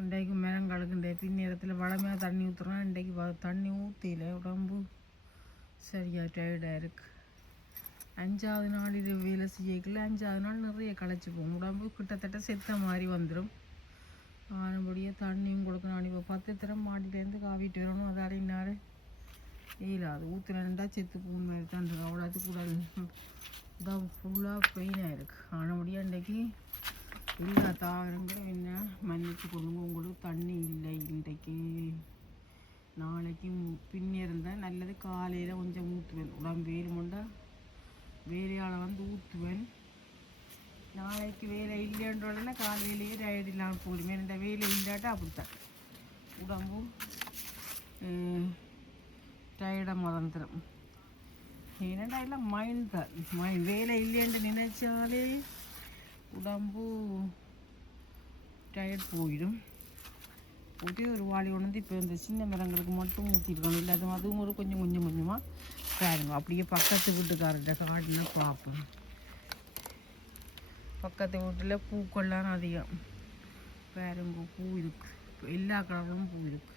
இன்றைக்கு மரம் கலக்குண்டே பின்னேரத்தில் வளமையாக தண்ணி ஊற்றுறோம். இன்றைக்கு தண்ணி ஊற்றில உடம்பு சரியாக டயர்டாக இருக்குது. 5வது நாள் இது வேலை செய்யக்குள்ள 5வது நாள் நிறைய களைச்சி போகும். உடம்பு கிட்டத்தட்ட செத்த மாதிரி வந்துடும். ஆனபடியே தண்ணியும் கொடுக்கணும். இப்போ 10 தரம் மாடியிலேருந்து காவிட்டு வரணும். அதால் இன்னாரு அது ஊற்றுனா செத்து போகும் மாதிரி தான் இருக்குது. அவ்வளோது கூட இதான் ஃபுல்லாக பெயினாக இருக்குது. ஆனபடியாக இன்றைக்கி எல்லா தாவரங்களும் என்ன மன்னிச்சு கொள்ளுங்க, உங்களுக்கு தண்ணி இல்லை இன்றைக்கு. நாளைக்கு பின்னே இருந்தால் நல்லது. காலையில் கொஞ்சம் ஊற்றுவேன். உடம்பு வேறு முண்டா வேலையால் வந்து ஊற்றுவேன். நாளைக்கு வேலை இல்லைன்ற உடனே காலையிலேயே டயர்ட் இல்லாமல் போயிடுமே. இந்த வேலை இல்லாட்டா அப்படித்தான் உடம்பு டயர்டாக மறந்துடும். ஏன்னாடா எல்லாம் மைண்ட் தான். வேலை இல்லைன்னு நினைச்சாலே உடம்பு டயர்ட் போயிடும். ஒரே ஒரு வாளி உணர்ந்து இப்போ இந்த சின்ன மரங்களுக்கு மட்டும் ஊற்றிருக்கணும். இல்லாத அதுவும் ஒரு கொஞ்சம் கொஞ்சமாக பாருங்க. அப்படியே பக்கத்து வீட்டுக்காரர்கிட்ட காடுனா பார்ப்போம். பக்கத்து வீட்டில் பூக்கள்லாம் அதிகம் பாருங்க. பூ இருக்குது, எல்லா கலரும் பூ இருக்குது.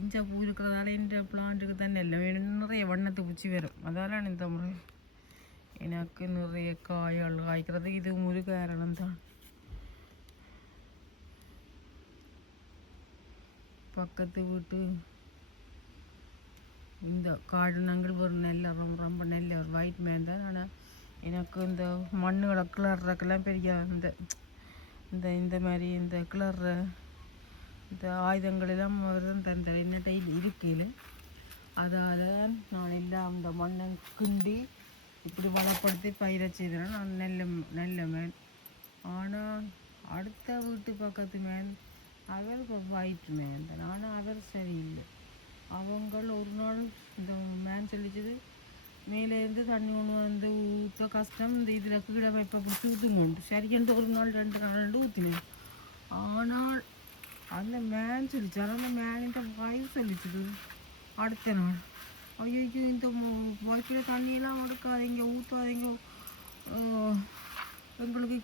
இந்த பூ இருக்கிறதால இந்த பிளான்ட்டுக்கு தான் நிறைய வண்ணத்தை பூச்சி வரும். அதால் இந்த முறை எனக்கு நிறைய காய்கள் காய்க்கிறது இது ஒரு காரணம் தான். பக்கத்து வீட்டு இந்த காடுனங்கள் ஒரு நல்ல ரொம்ப நல்ல ஒரு ஒயிட் மேன் தான். ஆனால் எனக்கு இந்த மண்ணுகளை கிளறக்கெல்லாம் பெரிய இந்த இந்த மாதிரி இந்த கிளற இந்த ஆயுதங்களெல்லாம் அவர் தான் தந்த என்ன டைல் இருக்கையில். அதால் நான் எல்லாம் அந்த மண்ணை கிண்டி இப்படி வளப்படுத்தி பயிரை செய்தேன். நான் நல்ல மேன். ஆனால் அடுத்த வீட்டு பக்கத்து மேன் அவர் ஒயிட் மேன் தான். ஆனால் அவர் சரியில்லை. அவங்கள் ஒரு நாள் இந்த மேன் சொல்லிச்சது மேலேருந்து தண்ணி ஒன்று வந்து ஊற்ற கஷ்டம், இந்த இதில் கீழே வைப்ப பிடிச்சி ஊற்றுங்கண்டு. சரிக்கண்டு ஒரு நாள் 2 நாள் ஊற்றினேன். ஆனால் அந்த மேன் சொல்லிச்சார். அந்த மேனிட்ட வாய்வு சொல்லிச்சுது அடுத்த நாள், ஐயோ இந்த வாய்க்கில் தண்ணியெல்லாம் எடுக்காதீங்க, ஊற்றாதீங்க, எங்களுக்கு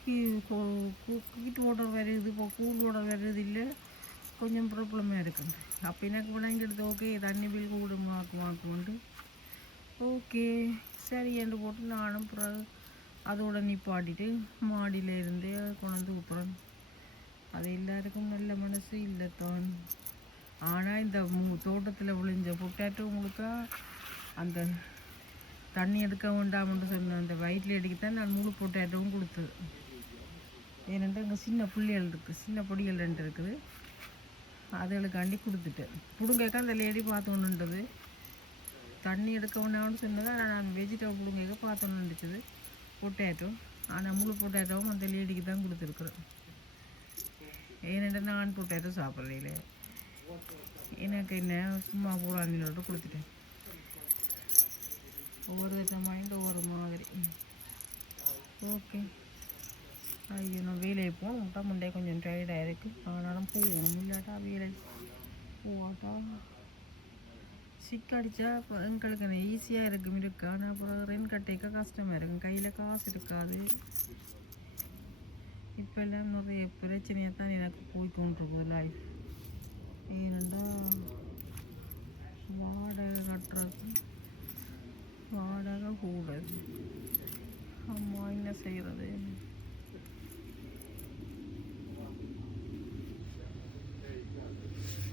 ஹீட் வாட்டர் வருது, இப்போ கூல் வாட்டர் வருது இல்லை, கொஞ்சம் ப்ராப்ளமாக இருக்குது. அப்போ எனக்கு விளங்கிடுது. ஓகே தண்ணி பில் கூட மாக்குண்டு ஓகே சரி என்று போட்டு நானும் பிறகு அதோட நிப்பாட்டிட்டு மாடியில் இருந்து கொண்டு ஊற்றுறேன். அது எல்லாருக்கும் நல்ல மனசு இல்லைத்தான். ஆனால் இந்த தோட்டத்தில் விளைஞ்ச பொட்டாட்டோ முழுக்க அந்த தண்ணி எடுக்க வேண்டாம்னு சொன்ன அந்த வயிற்றில் அடிக்கத்தான் நான் முழு பொட்டாட்டோவும் கொடுத்தது. ஏனென்றால் இங்கே சின்ன புள்ளிகள் இருக்குது, சின்ன பொடிகள் 2 இருக்குது. அதுகளுக்காண்டி கொடுத்துட்டேன். பிடுங்கக்கா அந்த லேடி பார்த்தோன்னுன்றது தண்ணி எடுக்க வேண்டாம்னு சொன்னதான் நான் வெஜிடபிள் பிடுங்கக்க பார்த்தோன்னு இருந்துச்சு பொட்டாட்டோ. ஆனால் முழு பொட்டாட்டோவும் அந்த லேடிக்கு தான் கொடுத்துருக்குறேன். ஏனென்றால் நான் பொட்டாட்டோ சாப்பிட்றதில்ல. எனக்கு என்ன சும்மா பூராணிகளோட கொடுத்துட்டேன். ஒவ்வொரு மைண்ட் ஒவ்வொரு மாதிரி. ஓகே ஐயோ நான் வேலையை போகணும். முண்டே கொஞ்சம் டயர்டாக இருக்குது. ஆனாலும் போகணும். இல்லாட்டா வேலை போவாட்டா சிக்கடிச்சா இப்போ எங்களுக்கு ஈஸியாக இருக்கு. ஆனால் அப்புறம் ரென் கட்டைக்க கஷ்டமாக இருக்கும். கையில் காசு இருக்காது. இப்போல்லாம் நிறைய பிரச்சனையாக தான் எனக்கு போய்கொண்டிருக்குது லைஃப். ஏனெண்டா வாடகை கட்டுறது, வாடகை கூடாது. அம்மா என்ன செய்கிறது?